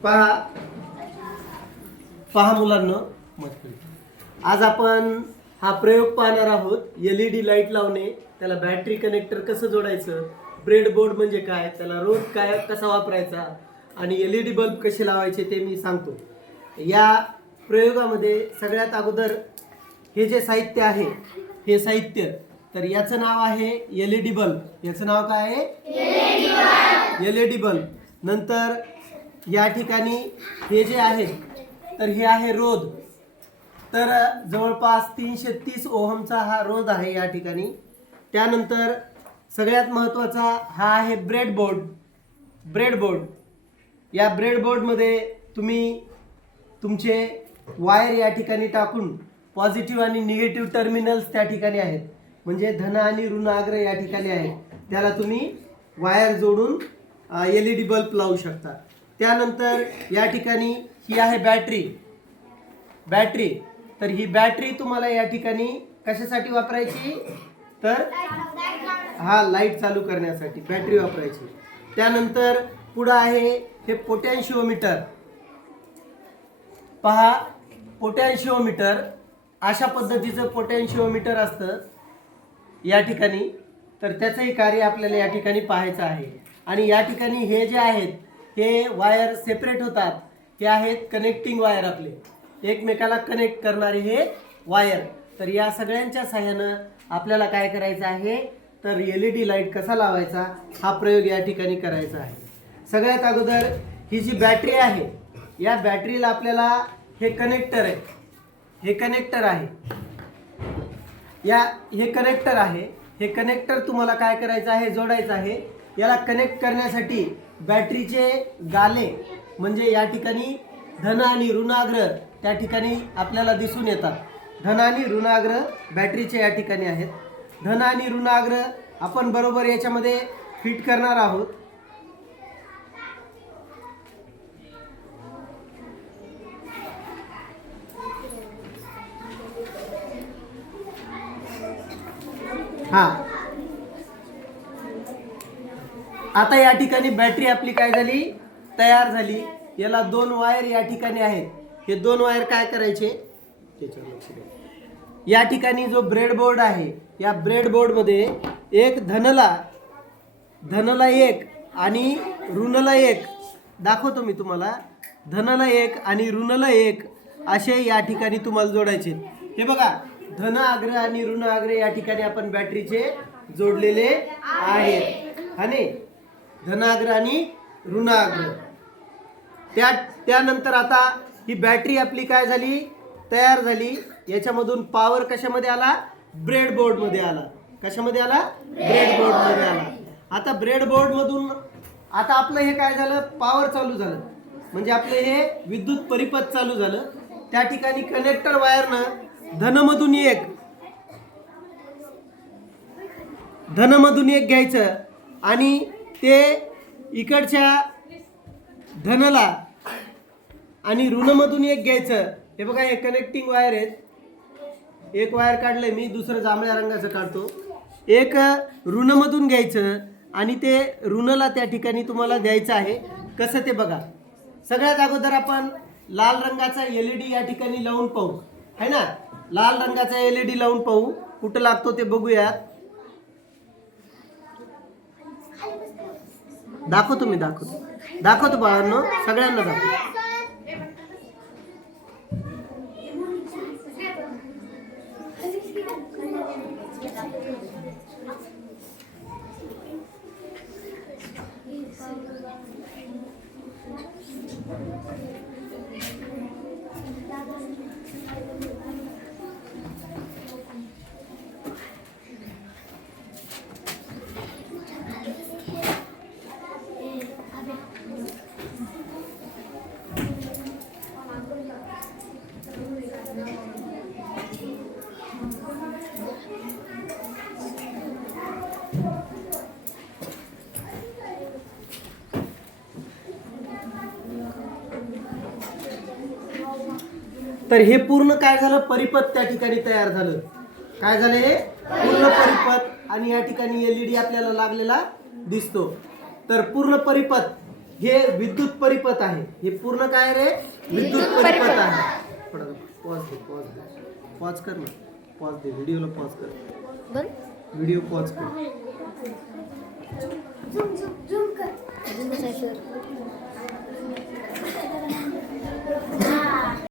पहा मुलांनो, आज आपण हा प्रयोग पाहणार आहोत. LED लाईट लावणे, त्याला बॅटरी कनेक्टर कसं जोडायचं, ब्रेडबोर्ड म्हणजे काय, त्याला रोज काय कसा वापरायचा आणि LED बल्ब कसे लावायचे ते मी सांगतो. या प्रयोगामध्ये सगळ्यात अगोदर हे जे साहित्य आहे, हे साहित्य, तर याचं नाव आहे LED बल्ब. याचं नाव काय आहे? LED bulb. नंतर या ठिकाणी हे जे आहे, तर हे आहे रोध. तर जवळपास 330 ओहमचा हा रोध आहे या ठिकाणी. त्यानंतर सगळ्यात महत्त्वाचा हा आहे ब्रेडबोर्ड. या ब्रेडबोर्डमध्ये तुम्ही तुमचे वायर या ठिकाणी टाकून पॉझिटिव्ह आणि निगेटिव्ह टर्मिनल्स त्या ठिकाणी आहेत, म्हणजे धन आणि ऋणाग्र या ठिकाणी आहेत, त्याला तुम्ही वायर जोडून LED बल्ब लावू शकता. त्यानंतर या ठिकाणी ही आहे बॅटरी. तर ही बॅटरी तुम्हाला या ठिकाणी कशासाठी वापरायची, तर हा लाईट चालू करण्यासाठी बॅटरी वापरायची. त्यानंतर पुढे आहे हे पोटॅन्शिओमीटर. पहा, पोटॅन्शिओमीटर अशा पद्धतीचं पोटॅन्शिओमीटर असतं या ठिकाणी. तर त्याचंही कार्य आपल्याला या ठिकाणी पाहायचं आहे. आणि या ठिकाणी हे जे आहेत, हे वायर सेपरेट होतात. हे आहेत कनेक्टिंग वायर, आपले एकमेकाला कनेक्ट करणारे हे वायर. तर या सगळ्यांच्या सहाय्यानं आपल्याला काय करायचं आहे, तर LED लाईट कसा लावायचा हा प्रयोग या ठिकाणी करायचा आहे. सगळ्यात अगोदर ही जी बॅटरी आहे, या बॅटरीला आपल्याला हे कनेक्टर आहे, हे कनेक्टर आहे. हे कनेक्टर तुम्हाला काय करायचं आहे, जोडायचं आहे. याला कनेक्ट करण्यासाठी बॅटरीचे गाले, म्हणजे या ठिकाणी धन आणि ऋणाग्र त्या ठिकाणी आपल्याला दिसून येतात. धन आणि ऋणाग्र बॅटरीचे या ठिकाणी आहेत. धन आणि ऋणाग्र आपण बरोबर याच्यामध्ये फिट करणार आहोत. आता या ठिकाणी बॅटरी आपली काय झाली, तयार झाली. याला दोन वायर या ठिकाणी आहेत. हे दोन वायर काय करायचे, या ठिकाणी जो ब्रेडबोर्ड आहे, या ब्रेडबोर्डमध्ये एक धनला एक आणि ऋणला एक दाखवतो मी तुम्हाला. धनला एक आणि ऋणला एक असे या ठिकाणी तुम्हाला जोडायचे. हे बघा, धन अग्र आणि ऋण अग्र या ठिकाणी आपण बॅटरीचे जोडलेले आहेत, आणि धनाग्र आणि ऋणाग्र. त्यानंतर आता ही बॅटरी आपली काय झाली, तयार झाली. याच्यामधून पॉवर कशामध्ये आला, ब्रेडबोर्डमध्ये आला. कशामध्ये आला, ब्रेडबोर्डमध्ये आला. आता ब्रेडबोर्डमधून आता आपलं हे काय झालं, पॉवर चालू झालं, म्हणजे आपलं हे विद्युत परिपथ चालू झालं. त्या ठिकाणी कनेक्टर वायरनं धनमधून एक घ्यायचं आणि ते इकडच्या धनला आणि ऋणमधून एक घ्यायचं. हे बघा, हे कनेक्टिंग वायर आहेत. एक वायर काढलंय मी, दुसरं जांभळ्या रंगाचं काढतो. एक ऋणमधून घ्यायचं आणि ते ऋणला त्या ठिकाणी तुम्हाला द्यायचं आहे. कसं ते बघा. सगळ्यात अगोदर आपण लाल रंगाचा LED या ठिकाणी लावून पाहू, है ना. लाल रंगाचा LED लावून पाहू, कुठं लागतो ते बघूयात. दाखवतो बाळांनो, सगळ्यांना दाखवतो. तर हे पूर्ण काय झालं, परिपथ त्या ठिकाणी तयार झालं. काय झालं, हे पूर्ण परिपथ. आणि या ठिकाणी LED आपल्याला लागलेला दिसतो. तर पूर्ण परिपथ हे विद्युत परिपथ आहे. हे पूर्ण काय रे? विद्युत परिपथ आहे. थोडा पॉज कर ना. पॉज दे, व्हिडिओला पॉज कर. व्हिडिओ पॉज कर.